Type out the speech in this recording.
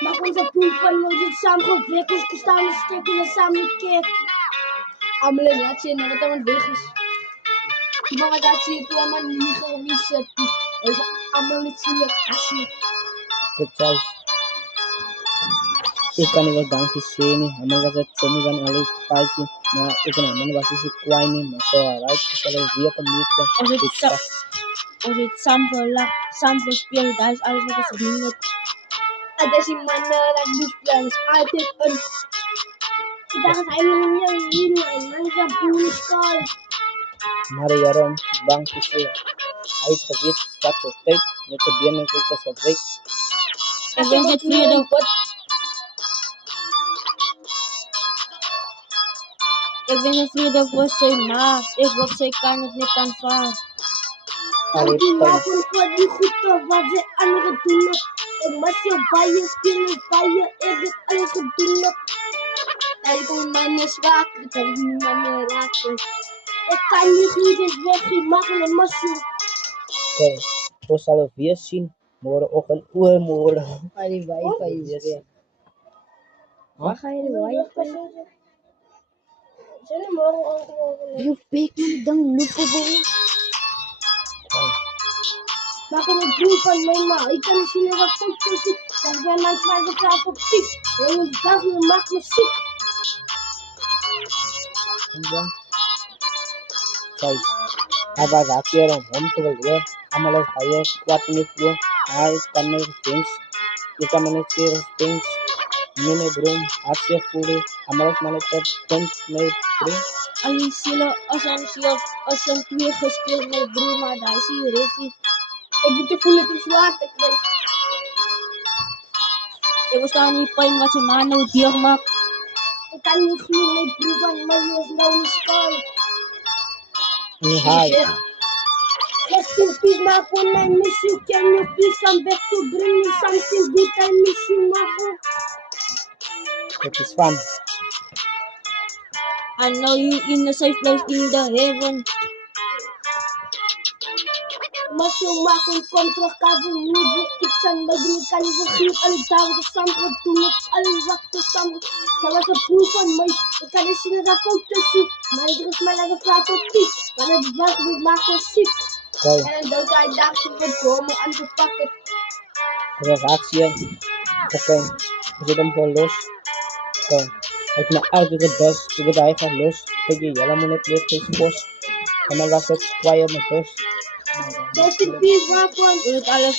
Maar onze proeven moeten samen gewikkeld staan en stikken en samen kijk. Amle laat je na taman bekis. Mga dati ito naman hindi ka umisat. Esa amle sila asi. Pecahs. Ikan itu dang kisini, amal kata cumi kan alih paiki, na ikan aman basi si kuai ni masuk right, kalau dia kemit Ose sample spiel da ist alles was verhindert. Ada si mana lagi plan ada kan. Kita kan ayam yang ini mana pun sekali. Mari yaron bang kisi, air kebit satu state, itu dia nanti ke subjek. Even het vrede wat. Ik ben het vrede voor zijn ma. Ik wat zij kan het niet aanvaarden. Hari Nanti pai, makan kuat di hutan wajah anak kedua. Masih bayar sini bayar edit anak kedua. Dari mana zwak, dari mana raken. Ik kan niet goed eens weg maken en masje. okay, terus kalau dia sin, moro okan moro. Hari wifi is er. Waar ga je de wifi? Sini morgen Je pik me dan lupa boy. makan een broer van mijn ma. Ik kan misschien wat foto's zien. Dat bij mijn zwaar praat op piek. En een dag maakt me ziek. Enggak, guys, apa lagi orang home tuh gue, amalan saya kuat nih gue, karena things, kita manage things, ini belum hasil fully, amalan mana things nih bro, Ali sila als een twee gespeeld met broer, maar daar is hij richtig. Ik moet de voelen te zwaar te krijgen. Ik was daar niet pijn wat je man nou dier maakt. Ik kan niet genoeg mijn broer van mij is nou niet sky. ini hai, Rest in peace, maar when I miss you, can you please come back to bring me something good? I miss you, maar it is fun, I know you in a safe place in the heaven. mas eu maak een contra casa nieuwe. Ik zijn begin kan ik begin alle dagen samen doen met alle wachten samen. Zoals een broer van mij. Ik kan eens zien dat foto's zien. Maar er is maar een vraag op piek. Maar het was niet maken ziek. guys, En dan hij dacht ik het dromen aan te pakken. reaksi, oke, kita mau los, oke, ik na uit de bus, kita eigenlijk los, pergi jalan mau lihat Facebook, sama langsung kwaya met bus. Rest in peace, maar Doe het alles